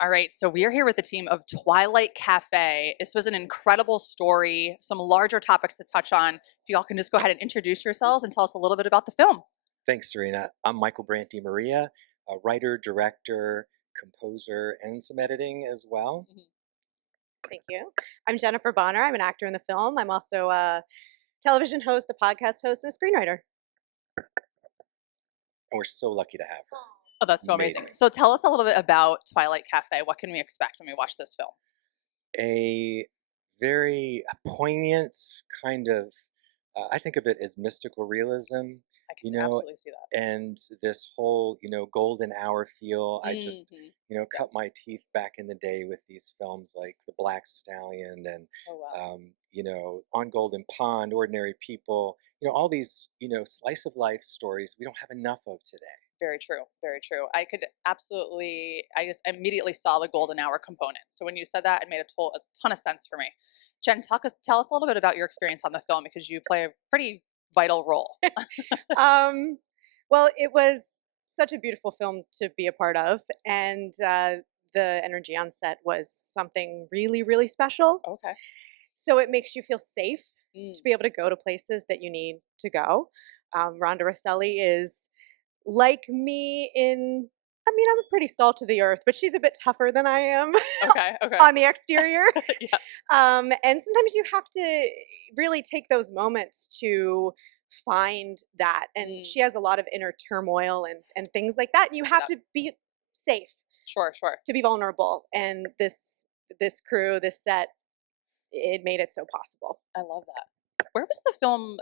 All right, so we are here with the team of Twilight Cafe. This was an incredible story, some larger topics to touch on. If you all can just go ahead and introduce yourselves and tell us a little bit about the film. Thanks, Serena. I'm Michael Brant DeMaria, a writer, director, composer, and some editing as well. Mhm. Thank you. I'm Jennifer Bonner. I'm an actor in the film. I'm also a television host, a podcast host, and a screenwriter. And we're so lucky to have her. Oh, that's so amazing. So tell us a little bit about Twilight Cafe. What can we expect when we watch this film? A very poignant kind of, I think of it as mystical realism, I you can know, absolutely see that. and this whole, golden hour feel. I just, Mhm. cut Yes. my teeth back in the day with these films like The Black Stallion and, Oh, wow. On Golden Pond, Ordinary People, all these, slice of life stories we don't have enough of today. Very true. Very true. I could absolutely, I just immediately saw the golden hour component. So when you said that, it made a ton of sense for me. Jen, tell us a little bit about your experience on the film because you play a pretty vital role. Um, well, it was such a beautiful film to be a part of, and the energy on set was something really, really special. Okay. So it makes you feel safe to Mm. be able to go to places that you need to go. Rhonda Rosselli is like me in, I mean, I'm pretty salt to the earth, but she's a bit tougher than I am Okay. Okay. on the exterior. Yeah. And sometimes you have to really take those moments to find that. And Mm. she has a lot of inner turmoil and things like that. And you See have that. to be safe Sure. Sure. to be vulnerable. And this crew, this set, it made it so possible. I love that. Where was the film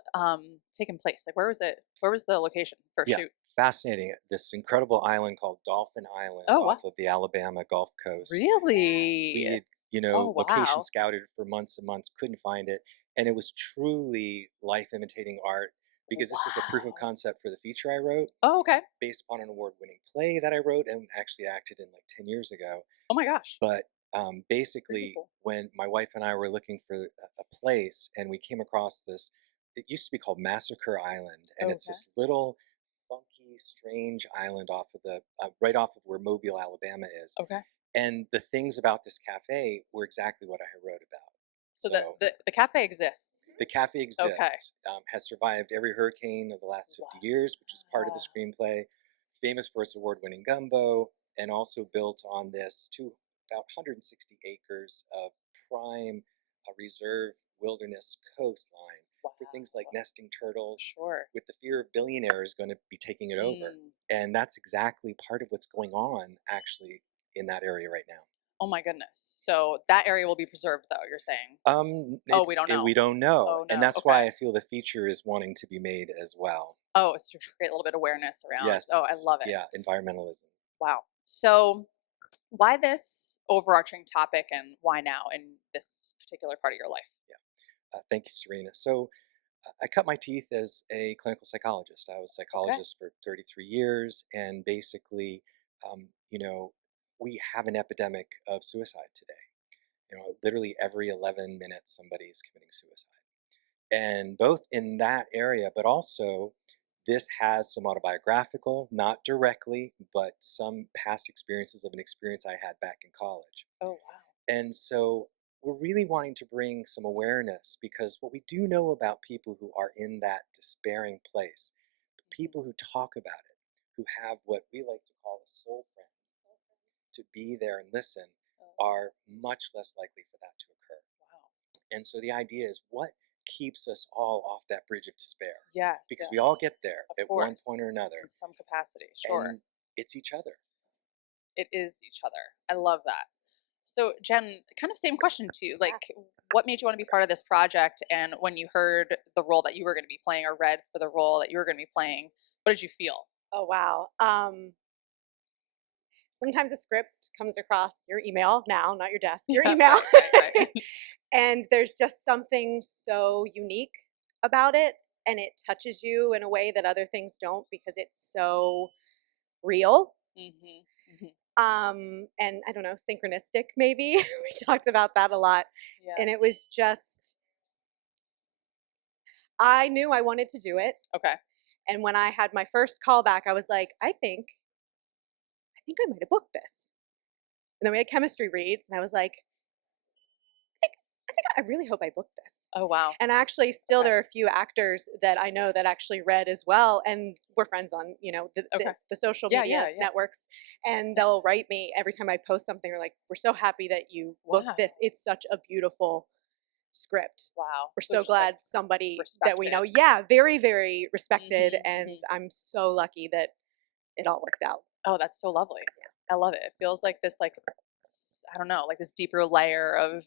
taking place? Like, where was it? Where was the location for Yeah, shoot? fascinating. This incredible island called Dolphin Island Oh, off wow. of the Alabama Gulf Coast. We Really? had, Oh, location wow. scouted for months and months, couldn't find it. And it was truly life imitating art because this is a proof of Wow. concept for the feature I wrote Oh, okay. based upon an award winning play that I wrote and actually acted in like 10 years ago. Oh my gosh. But Pretty basically, cool. when my wife and I were looking for a place and we came across this, it used to be called Massacre Island. And it's Okay. this little funky, strange island off of right off of where Mobile, Alabama is. Okay. And the things about this cafe were exactly what I had wrote about. So the, So the cafe exists. the cafe Okay. exists, has survived every hurricane of the last 50 years, which is part of the Wow. screenplay, famous for its award-winning gumbo, and also built on this about 160 acres of prime reserve wilderness coastline for things like Wow. nesting turtles, Sure. with the fear of billionaires going to be taking it over. Mm. And that's exactly part of what's going on actually in that area right now. Oh my goodness. So that area will be preserved, though. You're saying? Oh, we don't know. We don't know, Oh and no. that's Okay. why I feel the feature is wanting to be made as well. Oh, it's to create a little bit of awareness around. Oh, I Yes, love it. yeah, environmentalism. Wow. So, why this overarching topic and why now in this particular part of your life? Yeah, thank you, Serena. So, I cut my teeth as a clinical psychologist. I was a Okay. psychologist for 33 years, and basically, um, you know, we have an epidemic of suicide today. Literally every 11 minutes, somebody is committing suicide. And both in that area, but also this has some autobiographical, not directly, but some past experiences of an experience I had back in college. Oh, wow. And so we're really wanting to bring some awareness because what we do know about people who are in that despairing place, the Mhm. people who talk about it, who have what we like to call a soul friend, to be there and listen, Oh, are much less likely for that to occur. wow. And so the idea is what keeps us all off that bridge of despair? Yes, Because we all yes. get there Of at one point course. or In another, some capacity. Sure. and it's each other. It is each other. I love that. So, Jen, kind of same question to you. Yeah. Like, what made you want to be part of this project? And when you heard the role that you were going to be playing or read for the role that you were going to be playing, what did you feel? Oh, wow. Sometimes a script comes across your email now, not your desk, your Yeah, email. right. And there's just something so unique about it. And it touches you in a way that other things don't because it's so real. hmm And I don't know, synchronistic maybe. We talked about that a lot. Yeah. And it was just, I knew I wanted to do it. Okay. And when I had my first call back, I was like, I think I might have booked this. And then we had chemistry reads, and I was like, I really hope I booked this. Oh, wow. And actually, still, Okay. there are a few actors that I know that actually read as well, and we're friends on, Okay. the social Yeah, media yeah, yeah. networks. And they'll write me every time I post something. They're like, "We're so happy that you booked Wow. this. It's such a beautiful script. Wow. We're So so just, like, glad somebody that we know." respected. Yeah, very, very respected, Mhm, and mhm. I'm so lucky that it all worked out. Oh, that's so lovely. I love it. It feels like this, like, I don't know, like this deeper layer of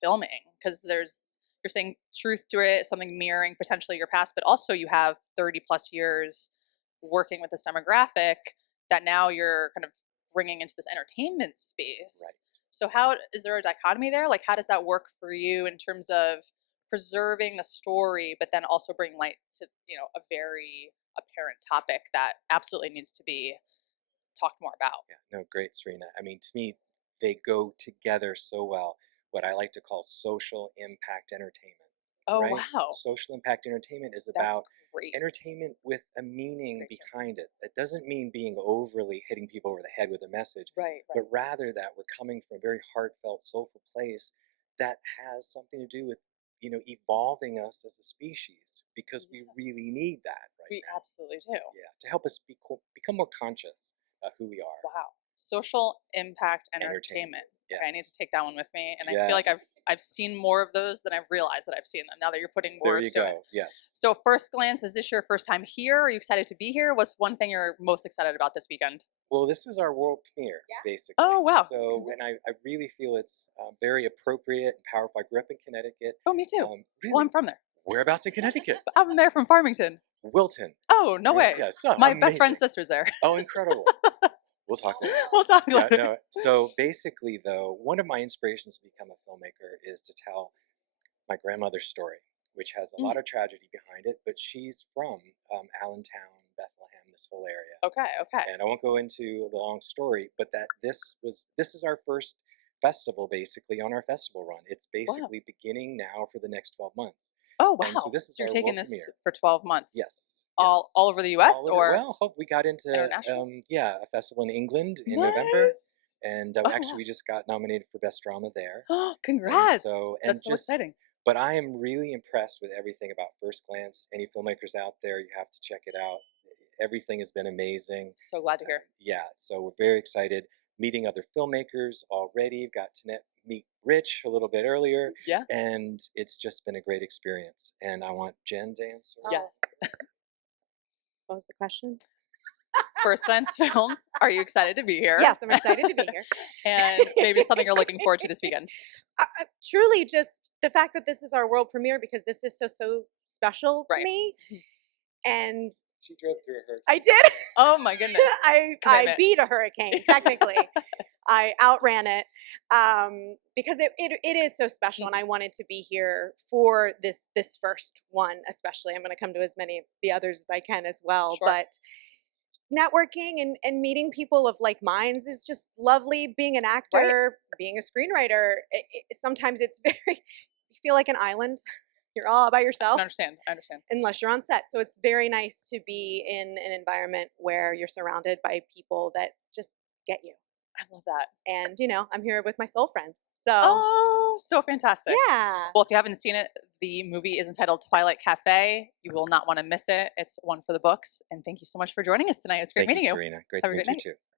filming because you're saying truth to it, something mirroring potentially your past, but also you have 30 plus years working with this demographic that now you're kind of bringing into this entertainment space. Right. So how is there a dichotomy there? Like, how does that work for you in terms of preserving the story, but then also bring light to, a very apparent topic that absolutely needs to be talked more about? Yeah, no, great, Serena. I mean, to me, they go together so well. What I like to call social impact entertainment, Oh, right? wow. Social impact entertainment is That's about great. entertainment with a meaning Great term. behind it. It doesn't mean being overly hitting people over the head with a message, Right, right. but rather that we're coming from a very heartfelt, soulful place that has something to do with, evolving us as a species because we Yeah. really need that right We now. absolutely do. Yeah, to help us become more conscious about who we are. Wow. Social impact Entertainment. entertainment. Okay, I need to Yes. take that one with me. And I feel like Yes. I've seen more of those than I've realized that I've seen them now that you're putting There words you to it. go. Yes. So first glance, is this your first time here? Are you excited to be here? What's one thing you're most excited about this weekend? Well, this is our world premiere, Yeah. basically. Oh, wow. So, and I really feel it's very appropriate and powerful. I grew up in Connecticut. Oh, me too. Well, Really? I'm from there. Whereabouts in Connecticut? I'm there from Farmington. Wilton. Oh, no Right? way. Yeah. So My best friend's amazing. sister's there. Oh, incredible. We'll talk later. We'll talk Yeah, later. no. So basically, though, one of my inspirations to become a filmmaker is to tell my grandmother's story, which has a lot of tragedy behind it. But she's from Allentown, Bethlehem, this whole area. Okay, okay. And I won't go into the long story, but that this is our first festival basically on our festival run. It's Wow. basically beginning now for the next 12 months. Oh, And so wow. this is So you're our taking world this premiere. for 12 months? Yes. All Yes. over the U.S. All over, or well, hope we got into international? a festival in England in November, Nice. and Oh, actually wow. we just got nominated for best drama there. Congrats. And That's so just exciting. but I am really impressed with everything about First Glance. Any filmmakers out there, you have to check it out. Everything has been amazing. So glad to hear. Yeah, so we're very excited. Meeting other filmmakers already. Got to meet Rich a little bit earlier, Yeah. and it's just been a great experience. And I want Jen to answer. Yes. What was the question? First Glance Films. Are you excited to be here? Yes, I'm excited to be here. And maybe something you're looking forward to this weekend. Truly, just the fact that this is our world premiere, because this is so special to Right. me. And She drove through her. I did. Oh my goodness. I Commitment. beat a hurricane, technically. I outran it because it is so special, and I wanted to be here for this first one especially. I'm going to come to as many of the others as I can as well. Sure. But networking and meeting people of like minds is just lovely. Being an actor, being a screenwriter, sometimes it's very, you feel like an island. You're all by I yourself understand. unless you're on set. So it's very nice to be in an environment where you're surrounded by people that just get you. I love that. And, I'm here with my soul friend. So, Oh, so fantastic. yeah. Well, if you haven't seen it, the movie is entitled Twilight Cafe. You will not want to miss it. It's one for the books. And thank you so much for joining us tonight. It's great Thank meeting you, you. Serena. Great Have to a meet great you night. too.